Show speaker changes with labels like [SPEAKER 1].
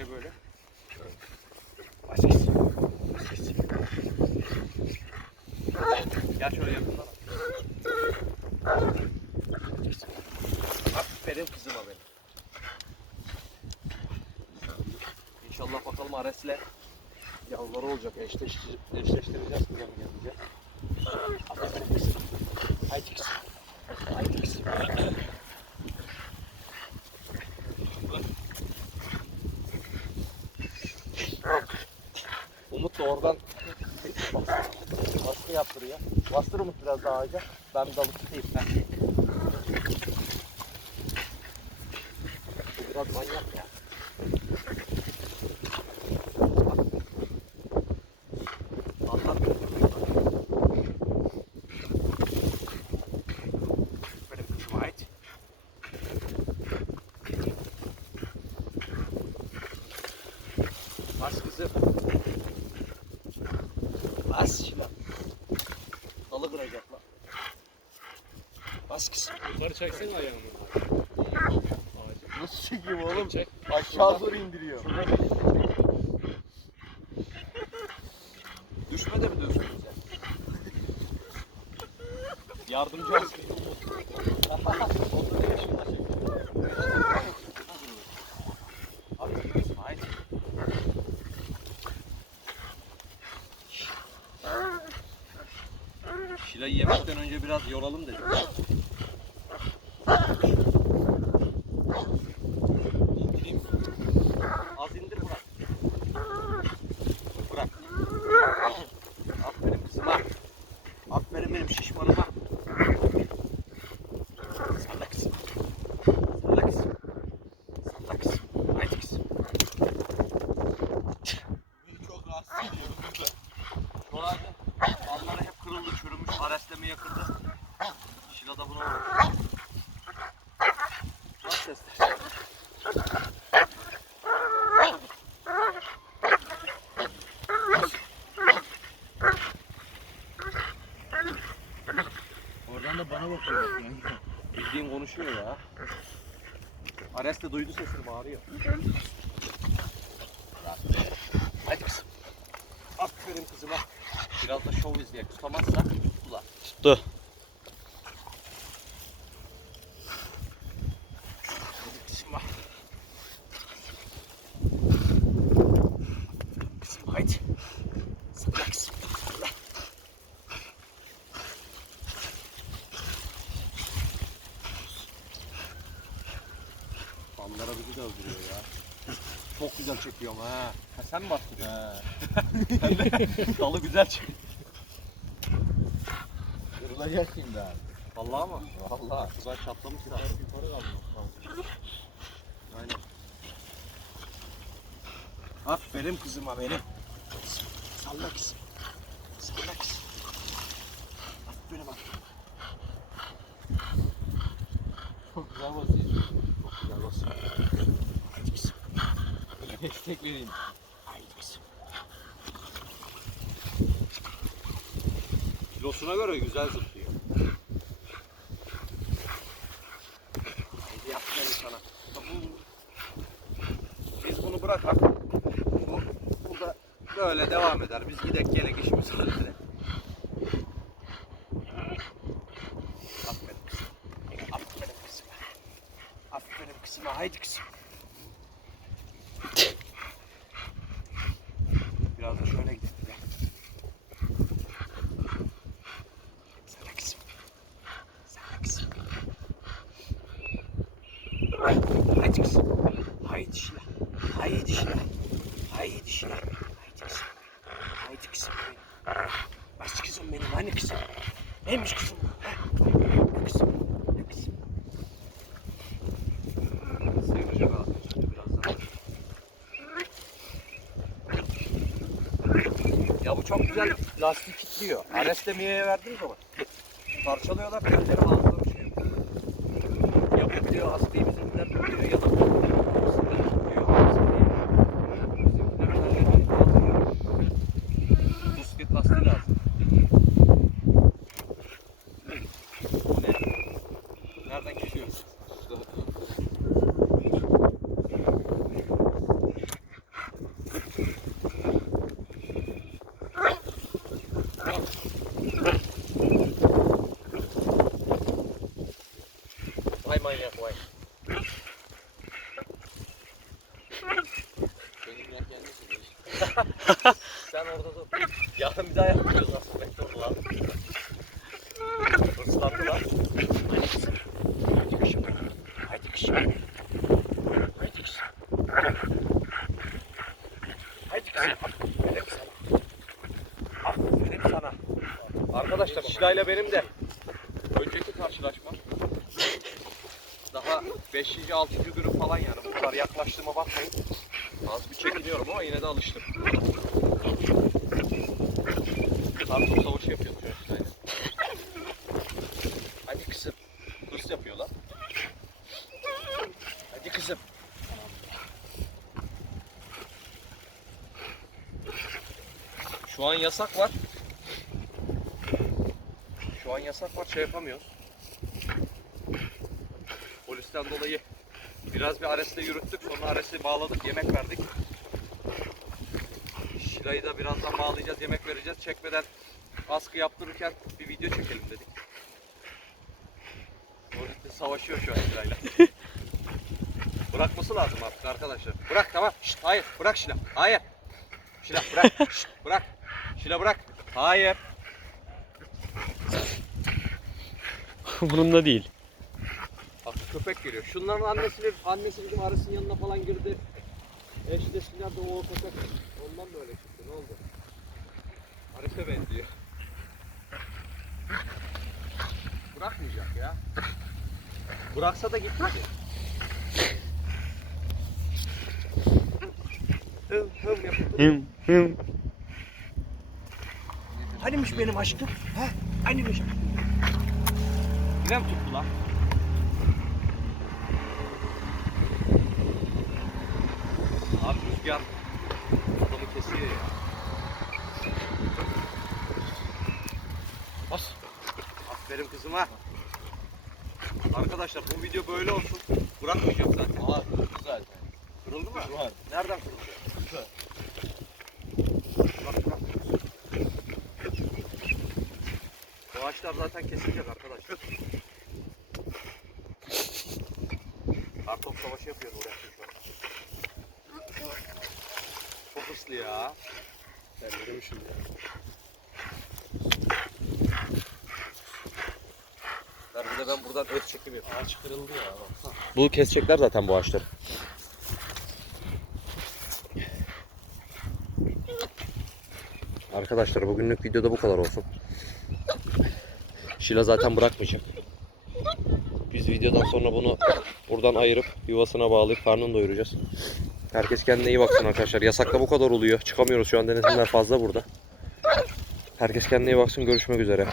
[SPEAKER 1] şey böyle. Gel şöyle yakından. Aferin kızıma benim. İnşallah bakalım Ares'le yavruları olacak. Eşleştir eşleştireceğiz kızım gelince.
[SPEAKER 2] Aferin kızım. Haydi kızım. Haydi kızım.
[SPEAKER 1] Umut da oradan baskı yaptırıyor. Bastır Umut biraz daha ağaca. Ben dalıp tutayım. Bu biraz manyak ya. Allah Benim kızıma ait. Bas kızım. Bas şuna. Dalı kıracak lan. Bas kızım.
[SPEAKER 3] Yukarı çeksene ayağını.
[SPEAKER 1] Nasıl çekeyim oğlum?
[SPEAKER 3] Çek.
[SPEAKER 1] Aşağı doğru indiriyor. Düşme de mi diyorsun? Yardımcı ol. Otur ya şuna çek. Haydi. Şilayı yemekten önce biraz yoralım dedik. İndireyim. Az indir bırak. Bırak. Aferin kızıma. Aferin benim şişmanıma. Salla kızım. Salla kızım. Salla kızım. Haydi kızım.
[SPEAKER 2] Beni çok rahatsız ediyor.
[SPEAKER 1] Şuralarda alları hep kırıldı, çürümüş, aresleme yakıldı. Şila da buna vurdu. Bak sesler.
[SPEAKER 2] Oradan da bana bakıyor. Yani.
[SPEAKER 1] Bildiğin konuşuyor ya. Ares de duydu sesini bağırıyor. Hadi kızım. Aferin kızıma. Biraz da şov izleyek. Tutamazsa tuttular.
[SPEAKER 4] Tuttu.
[SPEAKER 1] Hadi kızıma. Kızım haydi. Salla kızım. Salla. Ballara bizi de öldürüyor ya. Çok güzel çekiyorum ha. Ha sen mi bastırıyorsun? Sen de dalı güzel çek.
[SPEAKER 2] Kırılacak şimdi abi.
[SPEAKER 1] Vallahi mı?
[SPEAKER 2] Vallahi.
[SPEAKER 1] Güzel çatlamış da.
[SPEAKER 2] Yukarı kaldı.
[SPEAKER 1] Aynen. Aferin kızıma benim. Salla kızım. Salla kızım. Aferin bak.
[SPEAKER 2] Çok güzel basıyor.
[SPEAKER 1] Çok güzel basıyor.
[SPEAKER 2] Destek vereyim.
[SPEAKER 1] Kilosuna göre güzel zıplıyor. Haydi aferin sana. Biz bunu bırakalım. Bu, bu da böyle devam eder. Biz gidek gene işimizi halledelim. Aferin kızım. Aferin kızım. Haydi kızım. Biraz da şöyle gidelim. Gel. Sana kızım. Sana kızım. Haydi kızım. Haydi Şila. Haydi Şila. Haydi Şila. Haydi kızım. Haydi kızım benim. Bas kızım benim. Hani kızım? Neymiş kızım? Sıyıracak ağzını şimdi birazdan. Ya bu çok güzel lastik kilitliyor. Areslemeye verdiğin zaman parçalıyorlar kendileri ağzına bir şey yapıyor. Yapıp diyor hastayı bizimkiler tutuyor ya da sıkıntı tutuyor hastayı. Bizimkiler kendileri ağzına. Bisiklet lastiği lazım. Bu ne? Nereden geçiyor? Manyak vay.
[SPEAKER 2] Benim yak gelmesin.
[SPEAKER 1] Sen orada dur. Yarın bir daha yapıyoruz aslında. Bekle ulan. Islandı lan. Hadi kızım. Hadi kızım. Hadi kızım. Hadi kızım. Hadi kızım. Aferin sana. Arkadaşlar Şila ile benim de 5. 6. günü falan yani. Bu kadar yaklaştığıma bakmayın. Az bir çekiniyorum ama yine de alıştım. Kartopu savaşı an Şilay'la. Hadi kızım. Hırs yapıyorlar. Hadi kızım. Şu an yasak var. Şu an yasak var şey yapamıyoruz. Polisten dolayı biraz bir Ares'le yürüttük. Sonra Ares'i bağladık, yemek verdik. Şilay'ı da birazdan bağlayacağız, yemek vereceğiz. Çekmeden askı yaptırırken bir video çekelim dedik. Polisle savaşıyor şu an Şilay'la. Bırakması lazım artık arkadaşlar. Bırak tamam. Şşt, hayır bırak Şila. Hayır. Şila bırak. Şşt, bırak. Şila bırak. Hayır.
[SPEAKER 3] Bununla değil.
[SPEAKER 1] Köpek geliyor. Şunların annesini, annesi bizim arasının yanına falan girdi. Eşlesinler de o köpek. Ondan böyle çıktı. Ne oldu? Ares'e benziyor. Bırakmayacak ya. Bıraksa da gitmeyecek. Hım hım yapıp
[SPEAKER 3] Hım hım.
[SPEAKER 1] Hanimiş benim aşkım? He? Hanimiş? Yine mi tuttu lan? Abi rüzgar adamı kesiyor ya. Bas. Aferin kızıma. Arkadaşlar bu video böyle olsun. Bırakmayacağım zaten.
[SPEAKER 2] Kırıldı zaten.
[SPEAKER 1] Kırıldı mı?
[SPEAKER 2] An.
[SPEAKER 1] Nereden kırıldı? Bu ağaçlar zaten kesilecek arkadaşlar. Kartop savaşı yapıyor oraya. Çok hırslı ya. Ben de demişim ya. Ver bir de ben buradan öz çekim yapayım.
[SPEAKER 2] Ağaç kırıldı ya.
[SPEAKER 1] Bu kesecekler zaten bu ağaçları. Arkadaşlar bugünlük videoda bu kadar olsun. Şila zaten bırakmayacak. Biz videodan sonra bunu buradan ayırıp yuvasına bağlayıp karnını doyuracağız. Herkes kendine iyi baksın arkadaşlar. Yasakta bu kadar oluyor. Çıkamıyoruz şu an denetimler fazla burada. Herkes kendine iyi baksın. Görüşmek üzere.